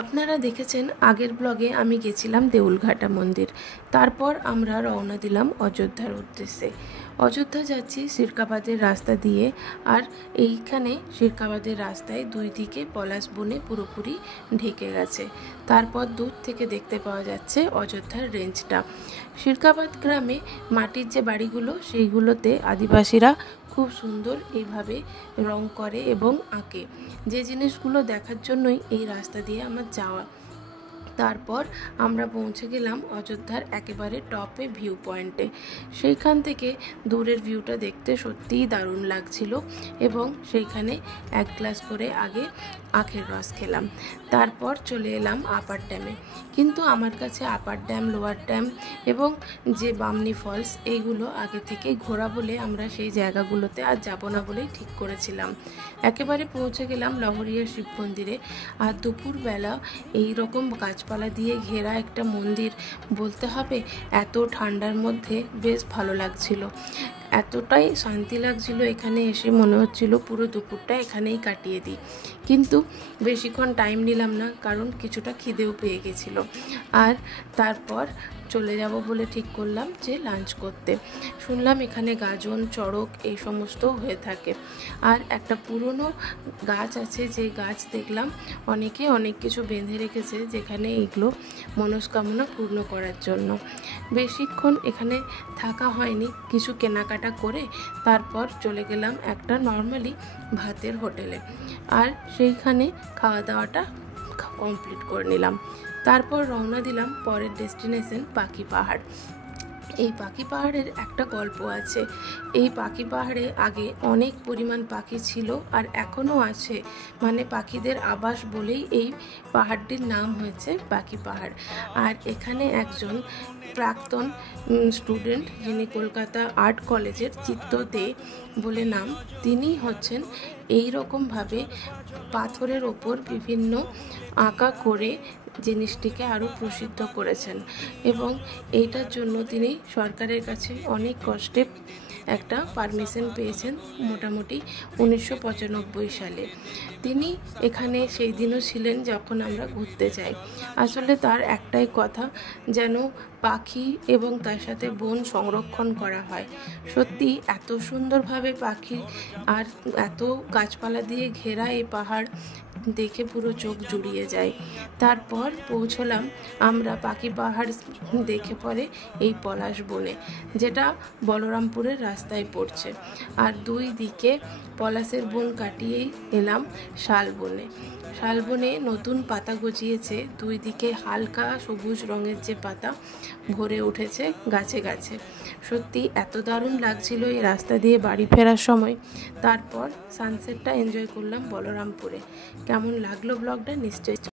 আপনারা দেখেছেন আগের ব্লগে আমি গেছিলাম দেউলঘাটা মন্দির। তারপর আমরা রওনা দিলাম অযোধ্যার উদ্দেশ্যে। অযোধ্যা যাচ্ছি সিরকাবাদের রাস্তা দিয়ে, আর এইখানে সিরকাবাদের রাস্তায় দুই দিকে পলাশ বনে পুরোপুরি ঢেকে গেছে। তারপর দূর থেকে দেখতে পাওয়া যাচ্ছে অযোধ্যার রেঞ্জটা। সিরকাবাদ গ্রামে মাটির যে বাড়িগুলো সেইগুলোতে আদিবাসীরা খুব সুন্দর এইভাবে রং করে এবং আঁকে, যে জিনিসগুলো দেখার জন্যই এই রাস্তা দিয়ে আমার যাওয়া। তারপর আমরা পৌঁছে গেলাম অযোধ্যার একেবারে টপে ভিউ পয়েন্টে। সেইখান থেকে দূরের ভিউটা দেখতে সত্যিই দারুণ লাগছিল এবং সেইখানে এক গ্লাস করে আগে আখের রস খেলাম। তারপর চলে এলাম আপার ড্যামে। কিন্তু আমার কাছে আপার ড্যাম, লোয়ার ড্যাম এবং যে বামনি ফলস এইগুলো আগে থেকেই ঘোরা বলে আমরা সেই জায়গাগুলোতে আর যাব না বলেই ঠিক করেছিলাম। একেবারে পৌঁছে গেলাম লহরিয়া শিব মন্দিরে। আর দুপুরবেলা এই রকম গাছপালা দিয়ে ঘেরা একটা মন্দির, বলতে হবে এত ঠান্ডার মধ্যে বেশ ভালো লাগছিল। এতটাই শান্তি লাগছিল এখানে এসে, মনে হচ্ছিল পুরো দুপুরটা এখানেই কাটিয়ে দিই। কিন্তু বেশিক্ষণ টাইম নিলাম না, কারণ কিছুটা খিদেও পেয়ে গেছিলো। আর তারপর চলে যাব বলে ঠিক করলাম যে লাঞ্চ করতে। শুনলাম এখানে গাজন, চড়ক এই সমস্ত হয়ে থাকে। আর একটা পুরনো গাছ আছে, যে গাছ দেখলাম অনেকে অনেক কিছু বেঁধে রেখেছে, যেখানে এগুলো মনস্কামনা পূর্ণ করার জন্য। বেশিক্ষণ এখানে থাকা হয়নি, কিছু কেনাকাটা করে তারপর চলে গেলাম একটা নর্মালি ভাতের হোটেলে। আর সেইখানে খাওয়া দাওয়াটা কমপ্লিট করে নিলাম। তারপর রওনা দিলাম পরের ডেস্টিনেশন পাখি পাহাড়। এই পাখি পাহাড়ের একটা গল্প আছে। এই পাখি পাহাড়ে আগে অনেক পরিমাণ পাখি ছিল, আর এখনও আছে। মানে পাখিদের আবাস বলেই এই পাহাড়টির নাম হয়েছে পাখি পাহাড়। আর এখানে একজন প্রাক্তন স্টুডেন্ট, যিনি কলকাতা আর্ট কলেজের চিত্ত দে বলে নাম, তিনি হচ্ছেন এই রকমভাবে পাথরের ওপর বিভিন্ন আঁকা করে জিনিসটিকে আরও প্রসিদ্ধ করেছেন। এবং এইটার জন্য তিনি সরকারের কাছে অনেক কষ্টে একটা পারমিশন পেয়েছেন, মোটামুটি 1995 সালে। তিনি এখানে সেই দিনও ছিলেন যখন আমরা ঘুরতে যাই। আসলে তার একটাই কথা, যেন পাখি এবং তার সাথে বন সংরক্ষণ করা হয়। সত্যি এত সুন্দরভাবে পাখি আর এত গাছপালা দিয়ে ঘেরা এই পাহাড় দেখে পুরো চোখ জুড়িয়ে যায়। তারপর পৌঁছলাম আমরা পাখি পাহাড় দেখে পরে এই পলাশ বনে, যেটা বলরামপুরের রাস্তায় পড়ছে। আর দুই দিকে পলাশের বন কাটিয়েই এলাম শালবনে। শালবনে নতুন পাতা গজিয়েছে, দুই দিকে হালকা সবুজ রঙের যে পাতা ভরে উঠেছে গাছে গাছে। সত্যি এত দারুণ লাগছিল এই রাস্তা দিয়ে বাড়ি ফেরার সময়। তারপর সানসেটটা এনজয় করলাম বলরামপুরে। কেমন লাগলো ব্লগটা নিশ্চয়ই